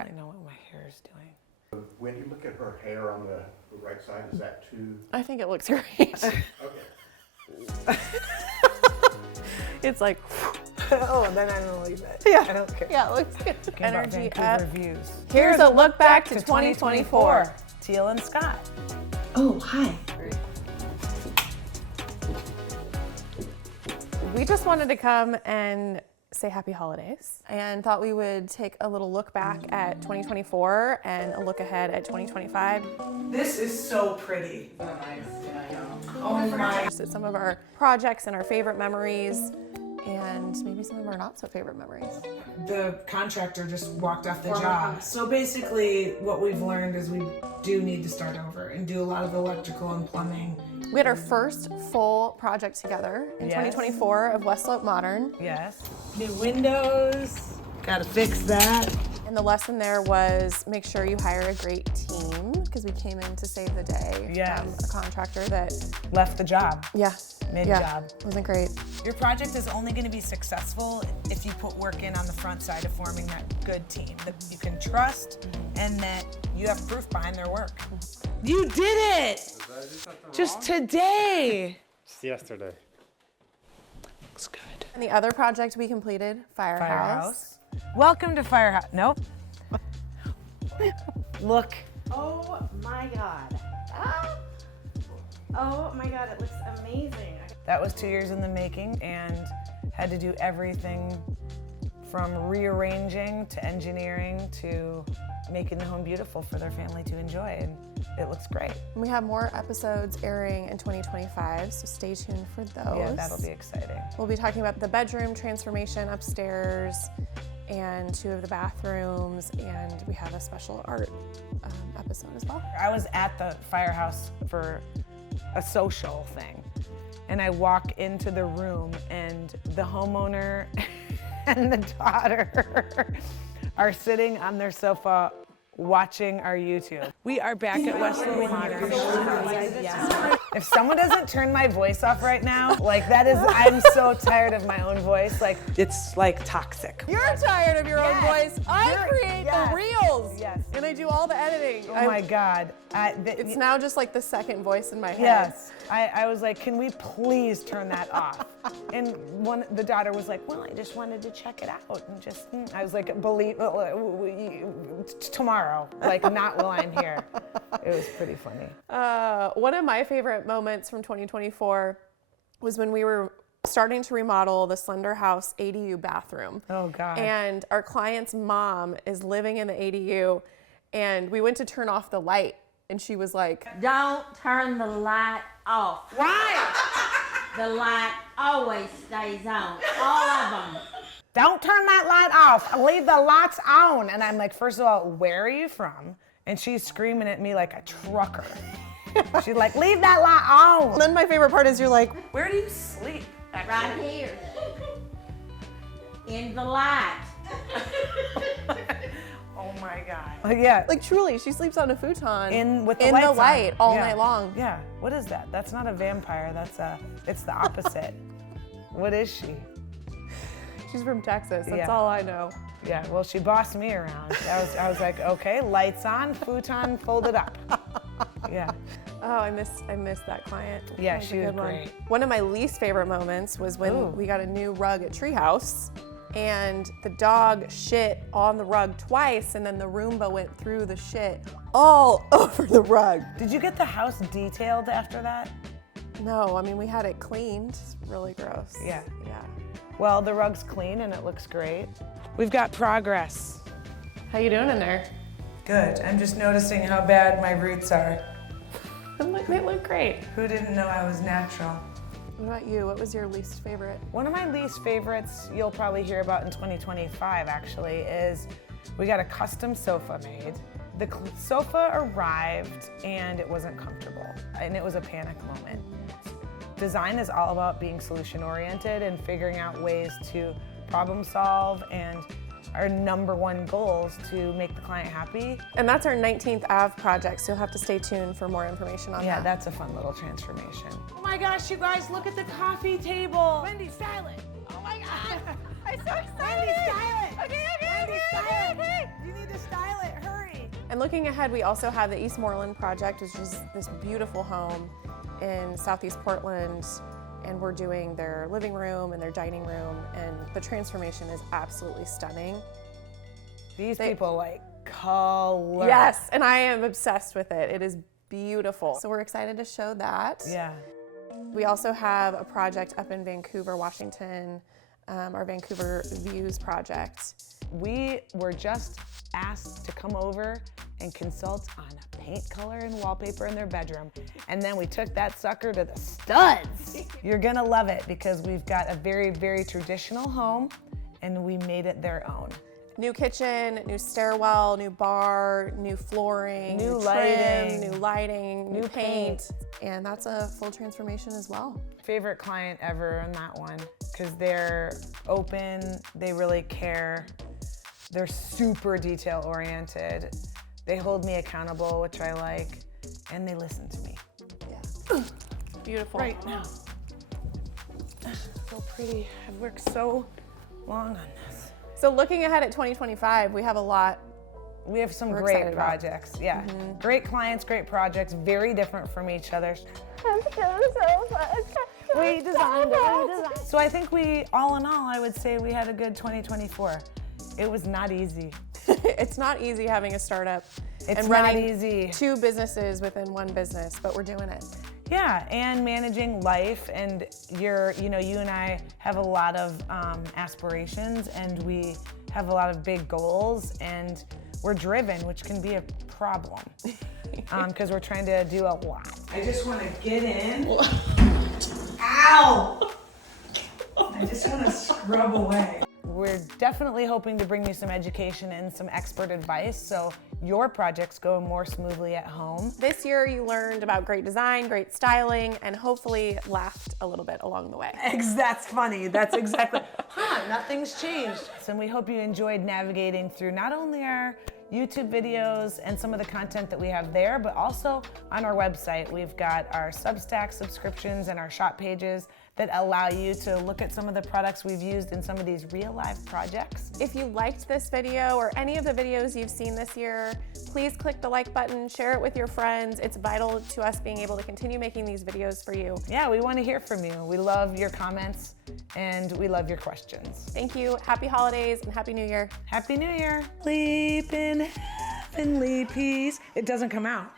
Okay. I know what my hair is doing. Wendy, look at her hair on the right side. Is that too? I think it looks great. Okay. It's like, Oh, then I don't leave it. yeah. I don't care. Yeah, it looks good. Energy up. Views. Here's a look back to 2024. Teal and Scott. Oh, hi. We just wanted to come and say happy holidays and thought we would take a little look back at 2024 and a look ahead at 2025. This is so pretty. Oh, nice. Yeah, I know. Oh my. Just at some of our projects and our favorite memories and maybe some of our not so favorite memories. The contractor just walked off the job. So basically what we've learned is we do need to start over and do a lot of electrical and plumbing. We had our first full project together in Yes. 2024 of West Slope Modern. Yes. New windows. Gotta fix that. And the lesson there was make sure you hire a great team because we came in to save the day Yes. from a contractor that, Left the job. Mid-job. Wasn't great. Your project is only going to be successful if you put work in on the front side of forming that good team that you can trust and that you have proof behind their work. You did it! Just today. Just yesterday. Looks good. And the other project we completed, Firehouse. Welcome to Firehouse. Nope. Look. Oh my God. Ah. Oh my God, it looks amazing. That was 2 years in the making and had to do everything from rearranging to engineering to making the home beautiful for their family to enjoy, and it looks great. And we have more episodes airing in 2025, so stay tuned for those. Yeah, that'll be exciting. We'll be talking about the bedroom transformation upstairs and 2 of the bathrooms, and we have a special art episode as well. I was at the Firehouse for a social thing, and I walk into the room and the homeowner and the daughter are sitting on their sofa watching our YouTube. We are back at West Slope Modern. If someone doesn't turn my voice off right now, like that is, I'm so tired of my own voice. Like it's like toxic. You're tired of your own voice. I create yes. the reels. Yes. And I do all the editing. Oh my God. It's now just like the second voice in my head. Yes. I was like, can we please turn that off? And the daughter was like, well, I just wanted to check it out and just, I was like, tomorrow, like not while I'm here. It was pretty funny. One of my favorite moments from 2024 was when we were starting to remodel the Slender House ADU bathroom. Oh God. And our client's mom is living in the ADU, and we went to turn off the light, and she was like, Don't turn the light off. Why? The light always stays on, all of them. Don't turn that light off. Leave the lights on. And I'm like, first of all, where are you from? And she's screaming at me like a trucker. She's like, leave that light on. and then my favorite part is you're like, Where do you sleep? Right here. In the light. Oh my God. Yeah. like truly, she sleeps on a futon With the in lights the light on. all Yeah. night long. Yeah. What is that? That's not a vampire. It's the opposite. What is she? She's from Texas. That's Yeah. all I know. Yeah. Well, she bossed me around. I was like, okay, lights on, futon folded up. Yeah. Oh, I miss that client. Yeah, That was a she was good one. great. One of my least favorite moments was when Ooh. we got a new rug at Treehouse, and the dog shit on the rug twice, and then the Roomba went through the shit all over the rug. Did you get the house detailed after that? No, I mean, we had it cleaned. It's really gross. Yeah. Yeah. Well, the rug's clean and it looks great. We've got progress. How you doing in there? Good. I'm just noticing how bad my roots are. They look great. Who didn't know I was natural? What about you? What was your least favorite? One of my least favorites you'll probably hear about in 2025 actually is we got a custom sofa made. The sofa arrived and it wasn't comfortable and it was a panic moment. Design is all about being solution oriented and figuring out ways to problem solve, and our number one goal is to make the client happy. And that's our 19th Ave project, so you'll have to stay tuned for more information on Yeah, that. that's a fun little transformation. Oh my gosh, you guys, look at the coffee table. Wendy, style it. Oh my God. I'm so excited. Wendy, style it. Okay. Wendy, style it. You need to style And looking ahead, we also have the Eastmoreland project, which is this beautiful home in Southeast Portland. And we're doing their living room and their dining room, and the transformation is absolutely stunning. These people like color. Yes, and I am obsessed with it. It is beautiful. So we're excited to show that. Yeah. We also have a project up in Vancouver, Washington, our Vancouver Views project. We were just asked to come over and consult on a paint color and wallpaper in their bedroom. And then we took that sucker to the studs. You're gonna love it because we've got a very, very traditional home and we made it their own. New kitchen, new stairwell, new bar, new flooring, New trim, lighting. new lighting, new New paint. And that's a full transformation as well. Favorite client ever on that one because they're open, they really care. They're super detail oriented. They hold me accountable, which I like, and they listen to me. Yeah. Beautiful. Right now. So pretty. I've worked so long on this. So looking ahead at 2025, we have a lot. We have some We're great excited about. projects. Yeah. Great clients, great projects, very different from each other. We designed it. So I think we, all in all, I would say we had a good 2024. It was not easy. It's not easy having a startup It's and not running easy. 2 businesses within one business, but we're doing it. Yeah, and managing life, and you and I have a lot of aspirations, and we have a lot of big goals, and we're driven, which can be a problem, because we're trying to do a lot. I just want to get in. Ow! I just want to scrub away. We're definitely hoping to bring you some education and some expert advice so your projects go more smoothly at home. This year you learned about great design, great styling, and hopefully laughed a little bit along the way. That's funny. That's exactly. Nothing's changed. And we hope you enjoyed navigating through not only our YouTube videos and some of the content that we have there, but also on our website. We've got our Substack subscriptions and our shop pages that allow you to look at some of the products we've used in some of these real life projects. If you liked this video or any of the videos you've seen this year, please click the like button, share it with your friends. It's vital to us being able to continue making these videos for you. Yeah, we want to hear from you. We love your comments and we love your questions. Thank you. Happy holidays and Happy New Year. Happy New Year. Sleep in heavenly peace. It doesn't come out.